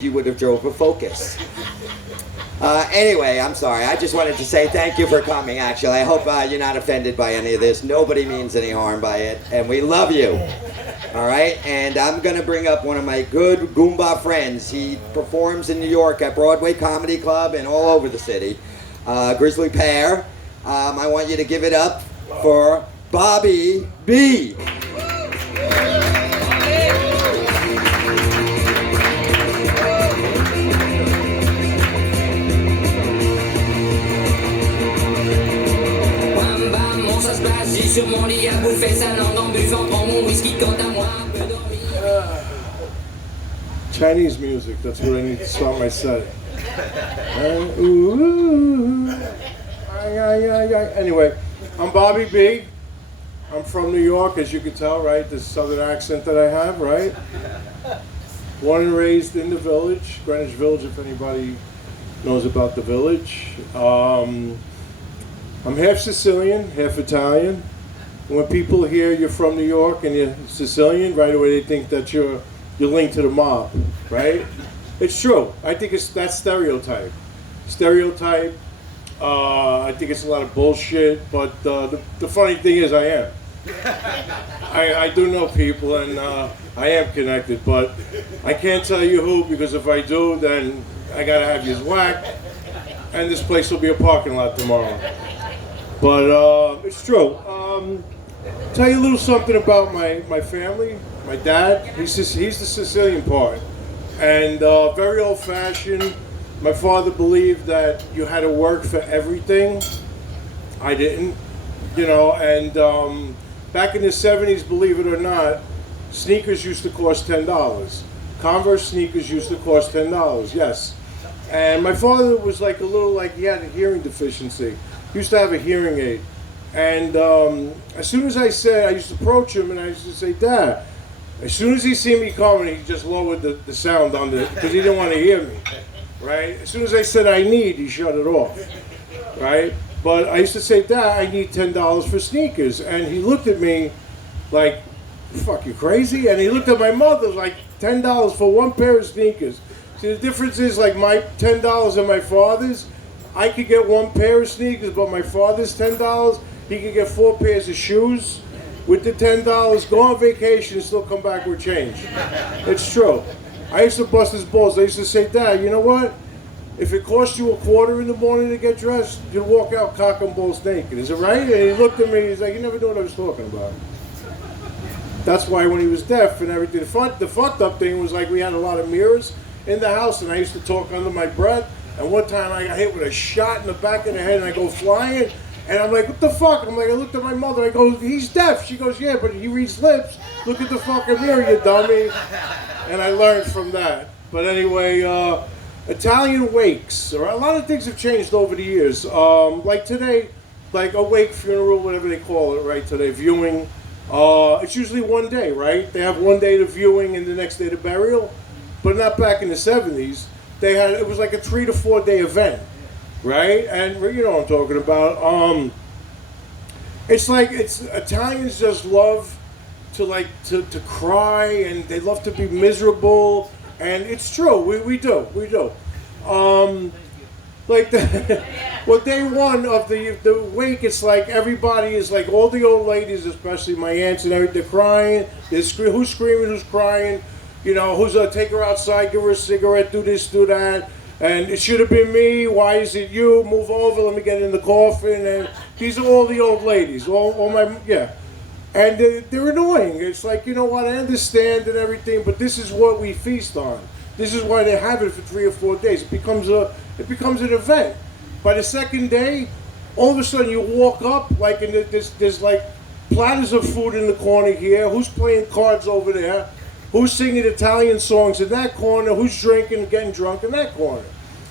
you would have drove a Focus. Anyway, I'm sorry. I just wanted to say thank you for coming, actually. I hope you're not offended by any of this. Nobody means any harm by it, and we love you. All right? And I'm going to bring up one of my good Goomba friends. He performs in New York at Broadway Comedy Club and all over the city. Grizzly Pear. I want you to give it up for Bobby B. Sur mon lit à bouffer sa langue en buvant prends mon whisky quant à moi un peu dormi. Chinese music, that's what I need to start my set. Ooh, anyway, I'm Bobby B. I'm from New York, as you can tell, right? This southern accent that I have, right? Born and raised in the village, Greenwich Village, if anybody knows about the village. I'm half Sicilian, half Italian. When people hear you're from New York and you're Sicilian, right away they think that you're linked to the mob, right? It's true. I think it's that stereotype. I think it's a lot of bullshit, but the funny thing is I am. I do know people and I am connected, but I can't tell you who, because if I do, then I gotta have you whacked, and this place will be a parking lot tomorrow. But it's true. Tell you a little something about my family. My dad, he's the Sicilian part, and very old-fashioned. My father believed that you had to work for everything. I didn't, and back in the 70s, believe it or not, sneakers used to cost $10. Converse sneakers used to cost $10, yes. And my father was like he had a hearing deficiency. He used to have a hearing aid. And as soon as I used to approach him and I used to say, Dad, as soon as he see me coming, he just lowered the sound on because he didn't want to hear me, right? As soon as I said I need, he shut it off, right? But I used to say, Dad, I need $10 for sneakers. And he looked at me like, fuck, you crazy? And he looked at my mother like, $10 for one pair of sneakers. See, the difference is like my $10 and my father's, I could get one pair of sneakers, but my father's $10, he could get 4 pairs of shoes. With the $10, go on vacation and still come back with change. It's true. I used to bust his balls. I used to say, Dad, you know what? If it cost you $1 in the morning to get dressed, you'd walk out cock and balls naked. Is it right? And he looked at me, he's like, you never knew what I was talking about. That's why when he was deaf and everything, the fucked up thing was like we had a lot of mirrors in the house and I used to talk under my breath. And one time I got hit with a shot in the back of the head and I go flying. And I'm like, what the fuck? I looked at my mother, I go, he's deaf. She goes, yeah, but he reads lips. Look at the fucking mirror, you dummy. And I learned from that. But anyway, Italian wakes. A lot of things have changed over the years. Like today, like a wake, funeral, whatever they call it, right, today, viewing. It's usually one day, right? They have one day to viewing and the next day to burial. But not back in the 70s. It was like a 3 to 4 day event. Right? And you know what I'm talking about. It's Italians just love to cry and they love to be miserable, and it's true. We do. Like well, day one of the wake, it's like everybody is like all the old ladies, especially my aunts and everything, they're crying. Who's screaming, who's crying, who's take her outside, give her a cigarette, do this, do that. And it should have been me. Why is it you? Move over. Let me get in the coffin. And these are all the old ladies. All my, yeah. And they're annoying. It's like, you know what? I understand and everything, but this is what we feast on. This is why they have it for 3 or 4 days. It becomes an event. By the second day, all of a sudden you walk up like there's like platters of food in the corner here. Who's playing cards over there? Who's singing Italian songs in that corner? Who's drinking and getting drunk in that corner?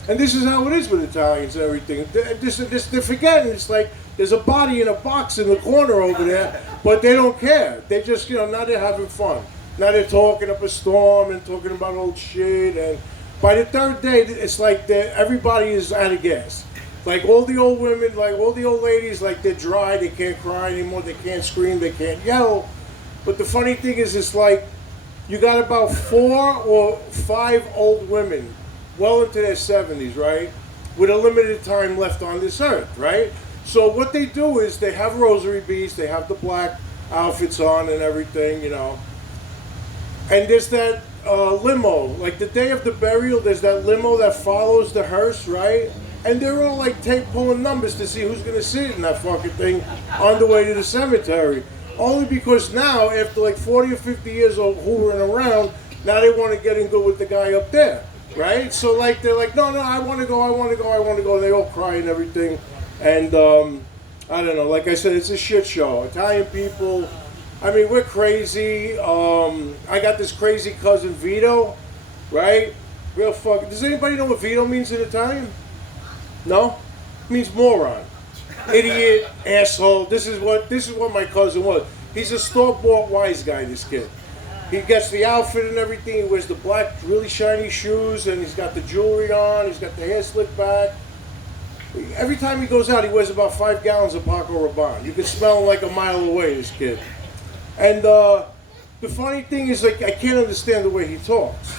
And this is how it is with Italians and everything. They're forgetting. It's like there's a body in a box in the corner over there, but they don't care. They just, now they're having fun. Now they're talking up a storm and talking about old shit. And by the third day, it's like everybody is out of gas. Like all the old women, like all the old ladies, like they're dry. They can't cry anymore. They can't scream. They can't yell. But the funny thing is, it's like you got about 4 or 5 old women, well into their 70s, right? With a limited time left on this earth, right? So what they do is they have rosary beads, they have the black outfits on and everything, you know. And there's that limo, like the day of the burial, there's that limo that follows the hearse, right? And they're all like pulling numbers to see who's gonna sit in that fucking thing on the way to the cemetery. Only because now, after like 40 or 50 years of hoovering around, now they want to get in good with the guy up there, right? So like they're like, no, I want to go. And they all cry and everything. And I don't know, like I said, it's a shit show. Italian people, I mean, we're crazy. I got this crazy cousin Vito, right? Real fucking. Does anybody know what Vito means in Italian? No? It means moron. Idiot, asshole. This is what my cousin was. He's a store-bought wise guy, this kid. He gets the outfit and everything. He wears the black, really shiny shoes, and he's got the jewelry on. He's got the hair slicked back. Every time he goes out, he wears about 5 gallons of Paco Rabanne. You can smell him like a mile away, this kid. And the funny thing is, like, I can't understand the way he talks.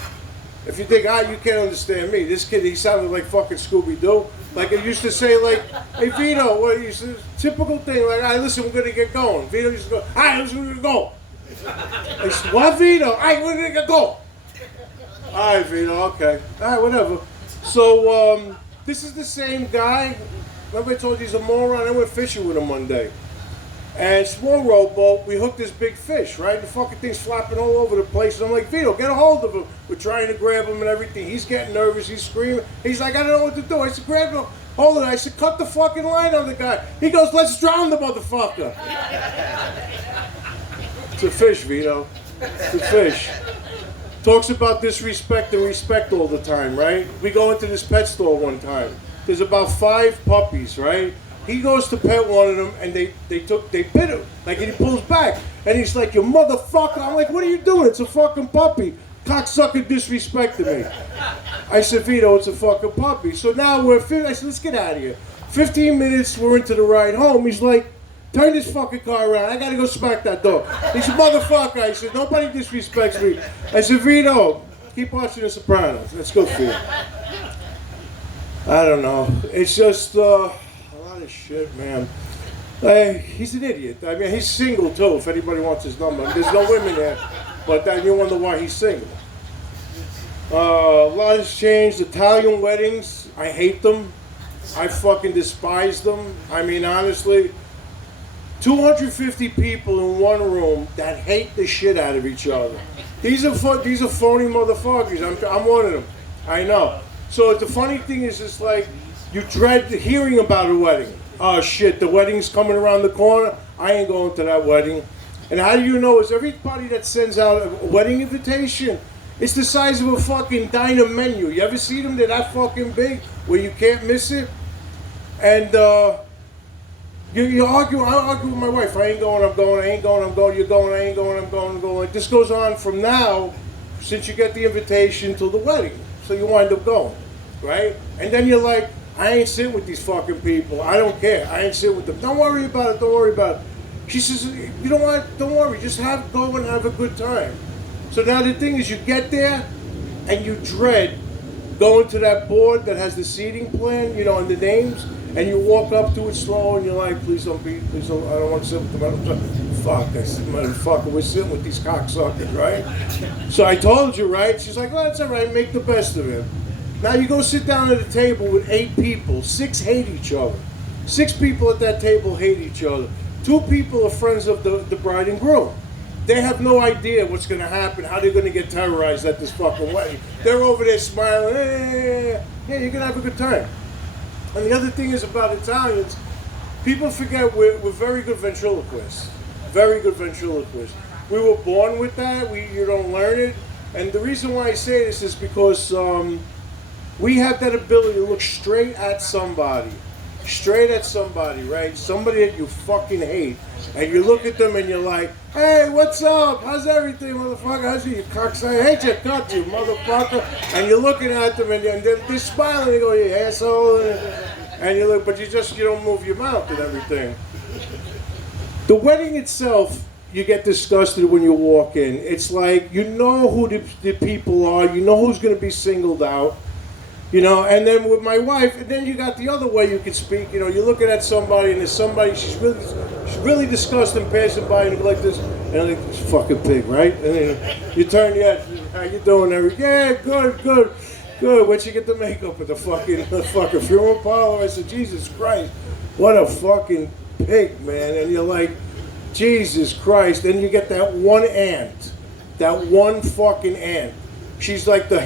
If you think, you can't understand me. This kid, he sounded like fucking Scooby-Doo. Like, it used to say, like, hey, Vito, what you said, typical thing, like, all right, listen, we're going to get going. Vito used to go, all right, listen, we're going to go. I said, what, Vito? All right, we're going to get going. All right, Vito, okay. All right, whatever. So, this is the same guy. Remember I told you he's a moron? I went fishing with him one day. And small rowboat, we hooked this big fish, right? The fucking thing's flapping all over the place. And I'm like, Vito, get a hold of him. We're trying to grab him and everything. He's getting nervous. He's screaming. He's like, I don't know what to do. I said, grab him. Hold it. I said, cut the fucking line on the guy. He goes, let's drown the motherfucker. It's a fish, Vito. It's a fish. Talks about disrespect and respect all the time, right? We go into this pet store one time. There's about 5 puppies, right? He goes to pet one of them, and they bit him. Like, and he pulls back, and he's like, you motherfucker. I'm like, what are you doing? It's a fucking puppy. Cocksucker disrespected me. I said, Vito, it's a fucking puppy. So now I said, let's get out of here. 15 minutes, we're into the ride home. He's like, turn this fucking car around. I gotta go smack that dog. He said, motherfucker. I said, nobody disrespects me. I said, Vito, keep watching The Sopranos. That's good for you. I don't know. It's just, shit, man. He's an idiot. I mean, he's single too. If anybody wants his number, there's no women there, but then you wonder why he's single. A lot has changed. Italian weddings, I hate them. I fucking despise them. I mean, honestly, 250 people in one room that hate the shit out of each other. These are phony motherfuckers. I'm one of them. I know. So the funny thing is, it's like, you dread hearing about a wedding. Oh shit, the wedding's coming around the corner. I ain't going to that wedding. And how do you know? Is everybody that sends out a wedding invitation, it's the size of a fucking diner menu. You ever see them? They're that fucking big where you can't miss it. And you argue. I argue with my wife. I ain't going. I'm going. I ain't going. I'm going. You're going. I ain't going. I'm going. I'm going. Like, this goes on from now, since you get the invitation till the wedding. So you wind up going, right? And then you're like, I ain't sitting with these fucking people. I don't care. I ain't sitting with them. Don't worry about it. Don't worry about it. She says, you know what? Don't worry. Just go and have a good time. So now the thing is, you get there and you dread going to that board that has the seating plan, you know, and the names, and you walk up to it slow and you're like, please don't, I don't want to sit with them. Fuck, I said, motherfucker, we're sitting with these cocksuckers, right? So I told you, right? She's like, well, that's all right. Make the best of it. Now you go sit down at a table with 8 people. 6 hate each other. 6 people at that table hate each other. 2 people are friends of the bride and groom. They have no idea what's going to happen, how they're going to get terrorized at this fucking wedding. They're over there smiling. Hey, yeah, you're going to have a good time. And the other thing is about Italians, people forget we're very good ventriloquists. Very good ventriloquists. We were born with that. You don't learn it. And the reason why I say this is because we have that ability to look straight at somebody, right? Somebody that you fucking hate. And you look at them and you're like, hey, what's up? How's everything, motherfucker? How's you cocksucker? I hate you, cut you, motherfucker. And you're looking at them and they're smiling. You go, you asshole. And you don't move your mouth and everything. The wedding itself you get disgusted when you walk in. It's like, you know who the people are, you know who's going to be singled out, you know. And then with my wife, and then you got the other way you can speak. You know, you're looking at somebody, and there's somebody, she's really disgusting, passing by, and you go like this, and you're like, this fucking pig, right? And then you turn your head, how you doing? Yeah, good. Where'd you get the makeup at the fucking funeral parlor? I said, Jesus Christ, what a fucking pig, man. And you're like, Jesus Christ. Then you get that one aunt, that one fucking aunt. She's like the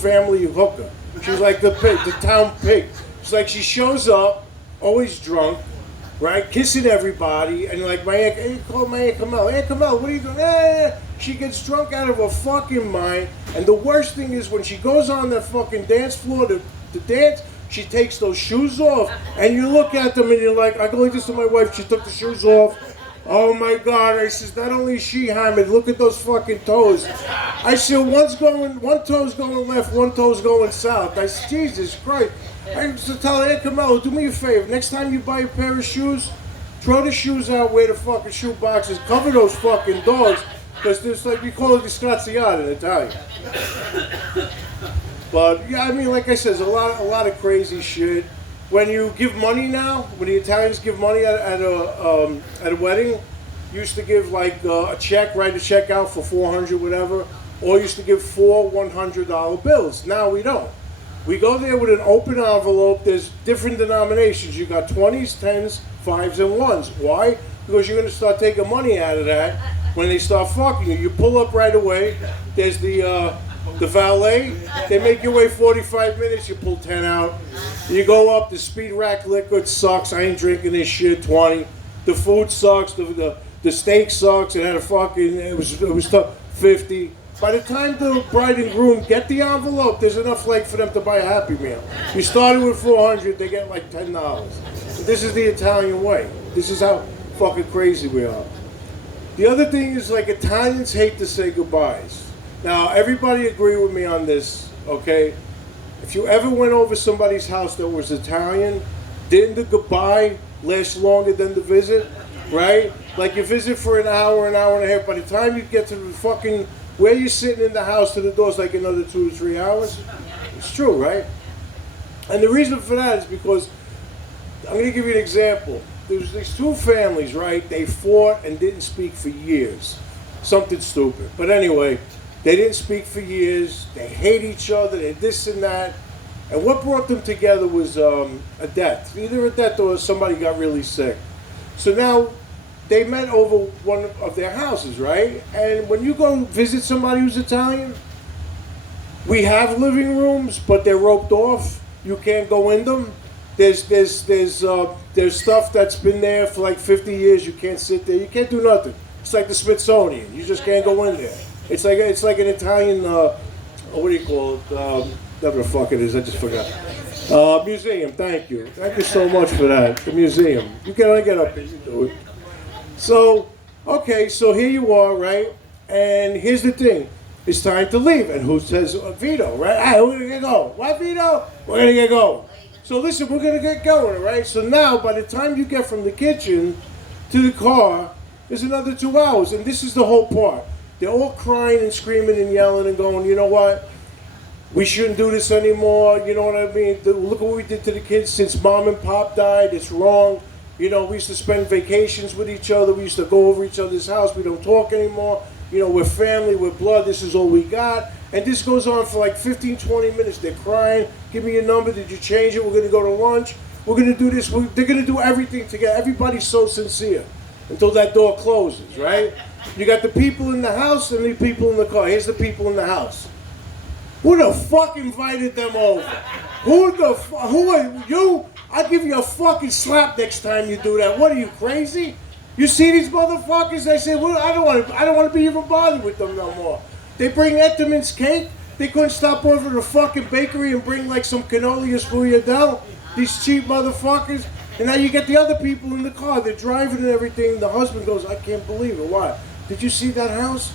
family hooker. She's like the pig, the town pig. It's like she shows up, always drunk, right, kissing everybody, and like, my aunt, hey, call my Aunt Camille. Aunt Camille, what are you doing? She gets drunk out of her fucking mind, and the worst thing is when she goes on that fucking dance floor to dance, she takes those shoes off, and you look at them and you're like, I go like this to my wife, she took the shoes off. Oh my God, I says, not only is she hammered, look at those fucking toes. I said, one toe's going left, one toe's going south. I said, Jesus Christ. I used to tell Aunt Camilla, do me a favor, next time you buy a pair of shoes, throw the shoes out where the fucking shoe boxes, cover those fucking dogs, because there's like, we call it disgraziato in Italian. But yeah, I mean, like I said, there's a lot of crazy shit. When you give money now, when the Italians give money at a wedding, used to give like a check, write a check out for $400, whatever, or used to give 4 $100 bills. Now we don't. We go there with an open envelope. There's different denominations. You got 20s, 10s, 5s, and 1s. Why? Because you're going to start taking money out of that when they start fucking you. You pull up right away. There's the valet. They make you wait 45 minutes. You pull 10 out. You go up. The speed rack liquor sucks. I ain't drinking this shit. 20. The food sucks. The steak sucks. It had a fucking. It was tough. 50. By the time the bride and groom get the envelope, there's enough like for them to buy a Happy Meal. You started with $400, they get like $10. This is the Italian way. This is how fucking crazy we are. The other thing is, like, Italians hate to say goodbyes. Now, everybody agree with me on this, okay? If you ever went over somebody's house that was Italian, didn't the goodbye last longer than the visit, right? Like, you visit for an hour and a half. By the time you get to the fucking where you're sitting in the house to the door's like another 2 to 3 hours. It's true, right? And the reason for that is because, I'm going to give you an example. There's these two families, right? They fought and didn't speak for years. Something stupid. But anyway, they didn't speak for years. They hate each other. They this and that. And what brought them together was a death. Either a death or somebody got really sick. So now, they met over one of their houses, right? And when you go visit somebody who's Italian, we have living rooms, but they're roped off. You can't go in them. There's stuff that's been there for like 50 years. You can't sit there. You can't do nothing. It's like the Smithsonian. You just can't go in there. It's like an Italian. What do you call it? Whatever the fuck it is. I just forgot. Museum. Thank you. Thank you so much for that. The museum. You can get up here. You do it. So, okay, so here you are, right? And here's the thing. It's time to leave. And who says Vito, right? Ah, we're going to go. What, Vito? We're going to get going. So listen, we're going to get going, right? So now, by the time you get from the kitchen to the car, there's another 2 hours. And this is the whole part. They're all crying and screaming and yelling and going, you know what? We shouldn't do this anymore. You know what I mean? Look what we did to the kids since Mom and Pop died. It's wrong. You know, we used to spend vacations with each other. We used to go over each other's house. We don't talk anymore. You know, we're family, we're blood. This is all we got. And this goes on for like 15, 20 minutes. They're crying. Give me your number. Did you change it? We're going to go to lunch. We're going to do this. They're going to do everything together. Everybody's so sincere until that door closes, right? You got the people in the house and the people in the car. Here's the people in the house. Who the fuck invited them over? Who are you? I'll give you a fucking slap next time you do that. What are you, crazy? You see these motherfuckers? They say, well, I don't want to be even bothered with them no more. They bring Entenmann's cake. They couldn't stop over to the fucking bakery and bring like some cannoli or sfogliatelle. These cheap motherfuckers. And now you get the other people in the car. They're driving and everything. The husband goes, I can't believe it. Why? Did you see that house?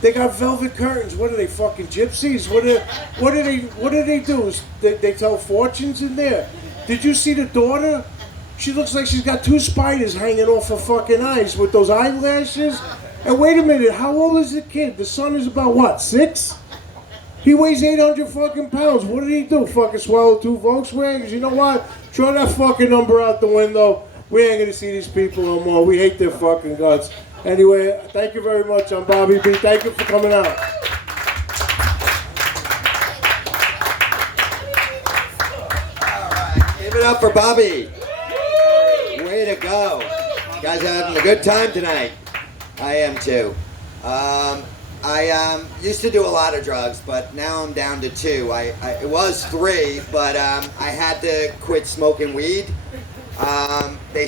They got velvet curtains. What are they, fucking gypsies? What do they do? They tell fortunes in there. Did you see the daughter? She looks like she's got 2 spiders hanging off her fucking eyes with those eyelashes. And wait a minute, how old is the kid? The son is about what, 6? He weighs 800 fucking pounds. What did he do? Fucking swallow 2 Volkswagens? You know what? Throw that fucking number out the window. We ain't gonna see these people no more. We hate their fucking guts. Anyway, thank you very much. I'm Bobby B. Thank you for coming out. Give it up for Bobby. Way to go. You guys are having a good time tonight. I am too. I used to do a lot of drugs, but now I'm down to 2. It was 3, but I had to quit smoking weed. They